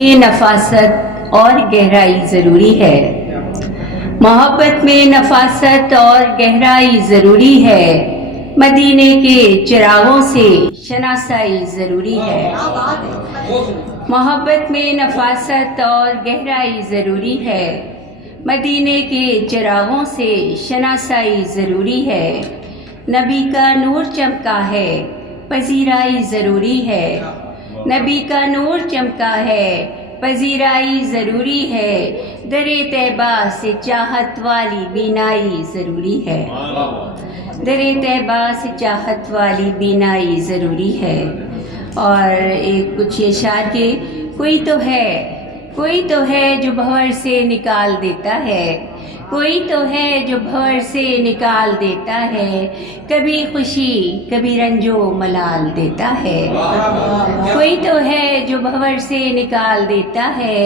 یہ نفاست اور گہرائی ضروری ہے۔ محبت میں نفاست اور گہرائی ضروری ہے۔ مدینے کے چراغوں سے شناسائی ضروری ہے۔ محبت میں نفاست اور گہرائی ضروری ہے۔ مدینے کے چراغوں سے شناسائی ضروری ہے۔ نبی کا نور چمکا ہے، پذیرائی ضروری ہے۔ نبی کا نور چمکا ہے، پذیرائی ضروری ہے۔ در طیبہ سے چاہت والی بینائی ضروری ہے۔ در طیبہ سے چاہت والی بینائی ضروری ہے۔ اور ایک کچھ اشعار کے کوئی تو ہے جو بھور سے نکال دیتا ہے، کوئی تو ہے جو بھور سے نکال دیتا ہے، کبھی خوشی کبھی رنج و ملال دیتا ہے۔ کوئی تو ہے جو بھور سے نکال دیتا ہے،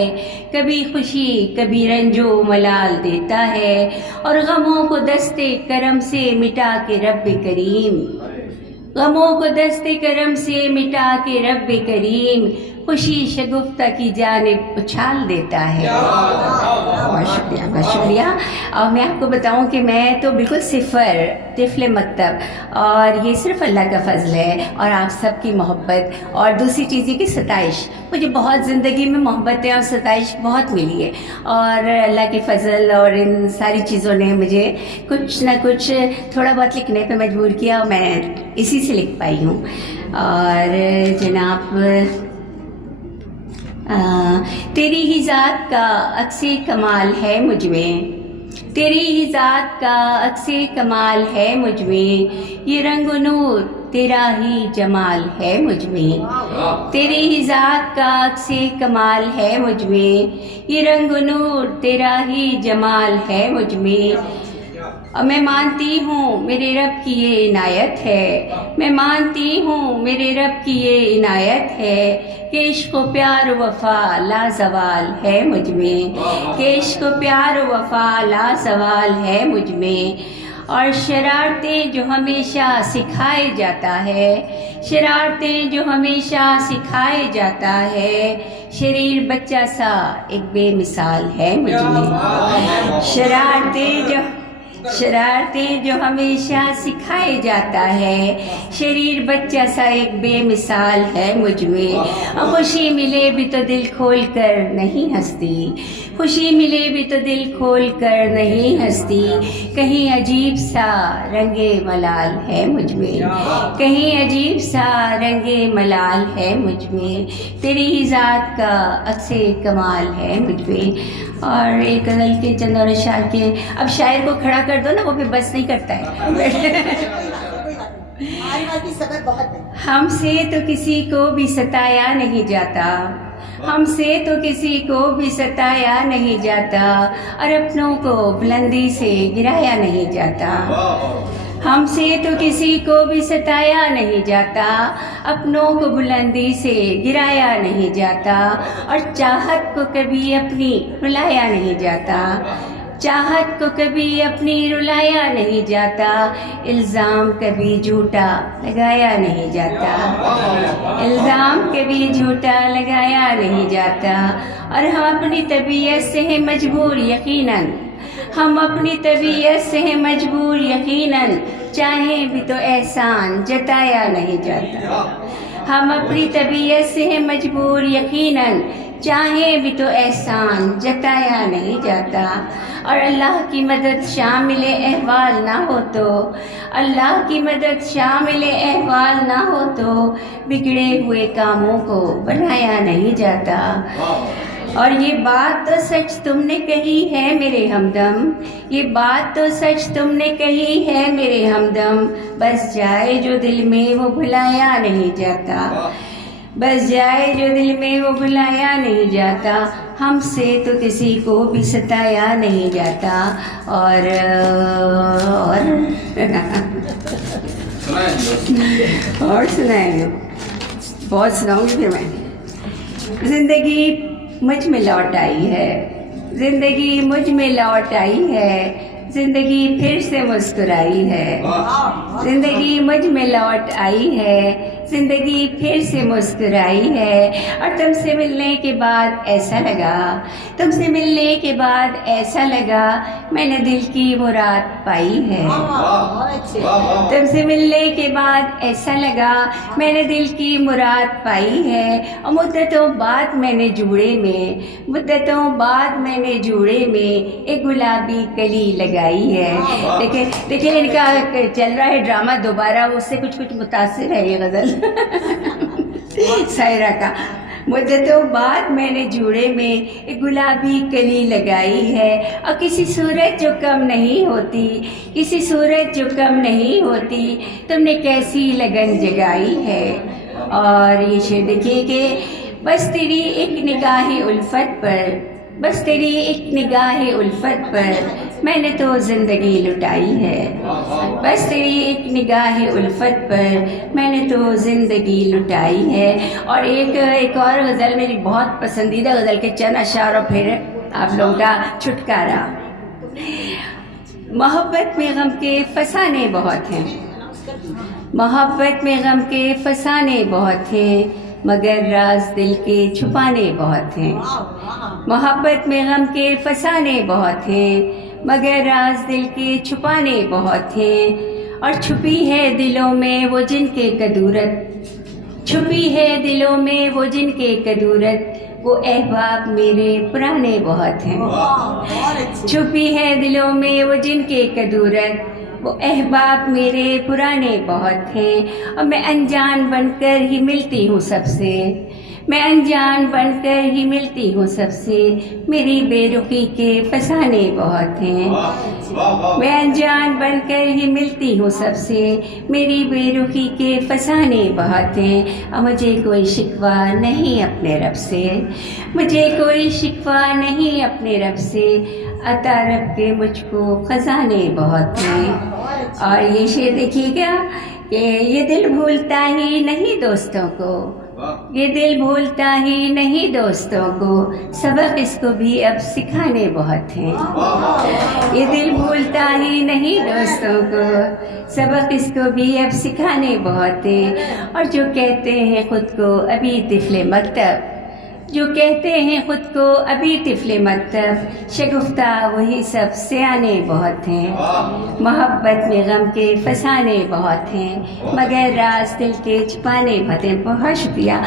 کبھی خوشی کبھی رنج و ملال دیتا ہے، اور غموں کو دست کرم سے مٹا کے رب کریم، غموں کو دست کرم سے مٹا کے رب کریم، خوشی شگفتہ کی جانب اچھال دیتا ہے۔ بہت شکریہ، بہت شکریہ۔ اور میں آپ کو بتاؤں کہ میں تو بالکل صفر طفل مکتب، اور یہ صرف اللہ کا فضل ہے اور آپ سب کی محبت، اور دوسری چیز یہ کہ ستائش، مجھے بہت زندگی میں محبتیں اور ستائش بہت ملی ہے، اور اللہ کے فضل اور ان ساری چیزوں نے مجھے کچھ نہ کچھ تھوڑا بہت لکھنے پہ مجبور کیا، اور میں اسی سے لکھ پائی ہوں۔ اور جناب تیری ہی ذات کا عکس کمال ہے مجھ میں، تیری ہی ذات کا عکس کمال ہے مجھ میں، یہ رنگ و نور تیرا ہی جمال ہے مجھ میں، تیری ہی ذات کا عکس کمال ہے مجھ میں، یہ رنگ و نور تیرا ہی جمال ہے مجھ میں۔ اور میں مانتی ہوں میرے رب کی یہ عنایت ہے، میں مانتی ہوں میرے رب کی یہ عنایت ہے، کہ عشق و پیار و وفا لازوال ہے مجھ میں، کہ عشق و پیار و وفا لازوال ہے مجھ میں۔ اور شرارتیں جو ہمیشہ سکھائے جاتا ہے، شرارتیں جو ہمیشہ سکھائے جاتا ہے، شریر بچہ سا ایک بے مثال ہے مجھ میں۔ شرارتیں جو ہمیشہ سکھائے جاتا ہے، شریر بچہ سا ایک بے مثال ہے مجھ میں۔ خوشی ملے بھی تو دل کھول کر نہیں ہنستی، خوشی ملے بھی تو دل کھول کر نہیں ہنستی، کہیں عجیب سا رنگ ملال ہے مجھ میں، کہیں عجیب سا رنگ ملال ہے مجھ میں، تیری ہی ذات کا عکس کمال ہے مجھ میں۔ اور ایک غزل کے چند اور اشعار کے، اب شاعر کو کھڑا کر دو نا، وہ پھر بس نہیں کرتا ہے۔ ہم سے تو کسی کو بھی ستایا نہیں جاتا، ہم سے تو کسی کو بھی ستایا نہیں جاتا، اور اپنوں کو بلندی سے گرایا نہیں جاتا۔ ہم سے تو کسی کو بھی ستایا نہیں جاتا، اپنوں کو بلندی سے گرایا نہیں جاتا، اور چاہت کو کبھی اپنی رلایا نہیں جاتا، چاہت کو کبھی اپنی رلایا نہیں جاتا، الزام کبھی جھوٹا لگایا نہیں جاتا، الزام کبھی جھوٹا لگایا نہیں جاتا، اور ہم اپنی طبیعت سے ہیں مجبور یقیناً، ہم اپنی طبیعت سے ہیں مجبور یقیناً، چاہیں بھی تو احسان جتایا نہیں جاتا، ہم اپنی طبیعت سے ہیں مجبور یقیناً، چاہیں بھی تو احسان جتایا نہیں جاتا، اور اللہ کی مدد شامل احوال نہ ہو تو، اللہ کی مدد شامل احوال نہ ہو تو، بگڑے ہوئے کاموں کو بنایا نہیں جاتا۔ اور یہ بات تو سچ تم نے کہی ہے میرے ہمدم، یہ بات تو سچ تم نے کہی ہے میرے ہمدم، بس جائے جو دل میں وہ بھلایا نہیں جاتا، بس جائے جو دل میں وہ بھلایا نہیں جاتا، ہم سے تو کسی کو بھی ستایا نہیں جاتا۔ اور سنائیں گے، بہت سناؤں گی پھر میں۔ زندگی مجھ میں لوٹ آئی ہے، زندگی مجھ میں لوٹ آئی ہے، زندگی پھر سے مسکرائی ہے، زندگی مجھ میں لوٹ آئی ہے، زندگی پھر سے مسکرائی ہے، اور تم سے ملنے کے بعد ایسا لگا، تم سے ملنے کے بعد ایسا لگا میں نے دل کی مراد پائی ہے۔ تم سے ملنے کے بعد ایسا لگا میں نے دل کی مراد پائی ہے، اور مدتوں بعد میں نے جوڑے میں ایک گلابی کلی لگائی ہے۔ دیکھیں ان کا چل رہا ہے ڈرامہ دوبارہ، اس سے کچھ متاثر ہے یہ غزل سائرہ کا۔ مدتوں بعد میں نے جوڑے میں ایک گلابی کلی لگائی ہے، اور کسی صورت جو کم نہیں ہوتی تم نے کیسی لگن جگائی ہے۔ اور یہ شعر دیکھیے کہ بس تیری ایک نگاہ الفت پر میں نے تو زندگی لٹائی ہے۔ بس تیری ایک نگاہ الفت پر میں نے تو زندگی لٹائی ہے۔ اور ایک اور غزل میری بہت پسندیدہ غزل کے چند اشعار اور پھر آپ لوگوں کا چھٹکارا۔ محبت میں غم کے فسانے بہت ہیں، محبت میں غم کے فسانے بہت ہیں، مگر راز دل کے چھپانے بہت ہیں۔ محبت میں غم کے فسانے بہت ہیں، مگر راز دل کے چھپانے بہت ہیں، اور چھپی ہے دلوں میں وہ جن کے کدورت وہ احباب میرے پرانے بہت ہیں۔ چھپی ہے دلوں میں وہ جن کے کدورت وہ احباب میرے پرانے بہت ہیں، اور میں انجان بن کر ہی ملتی ہوں سب سے، میری بے رخی کے فسانے بہت ہیں۔ میں انجان بن کر ہی ملتی ہوں سب سے، میری بے رخی کے فسانے بہت ہیں، اور مجھے کوئی شکوہ نہیں اپنے رب سے، عطا رب کے مجھ کو خزانے بہت ہیں۔ اور یہ شعر دیکھیے گا کہ یہ دل بھولتا ہی نہیں دوستوں کو، سبق اس کو بھی اب سکھانے بہت ہیں۔ یہ دل بھولتا ہی نہیں دوستوں کو، سبق اس کو بھی اب سکھانے بہت ہیں، اور جو کہتے ہیں خود کو ابھی طفل مکتب، شگفتہ وہی سب سیانے بہت ہیں۔ محبت میں غم کے فسانے بہت ہیں، مگر راز دل کے چھپانے بہت ہیں۔ بہت شکریہ۔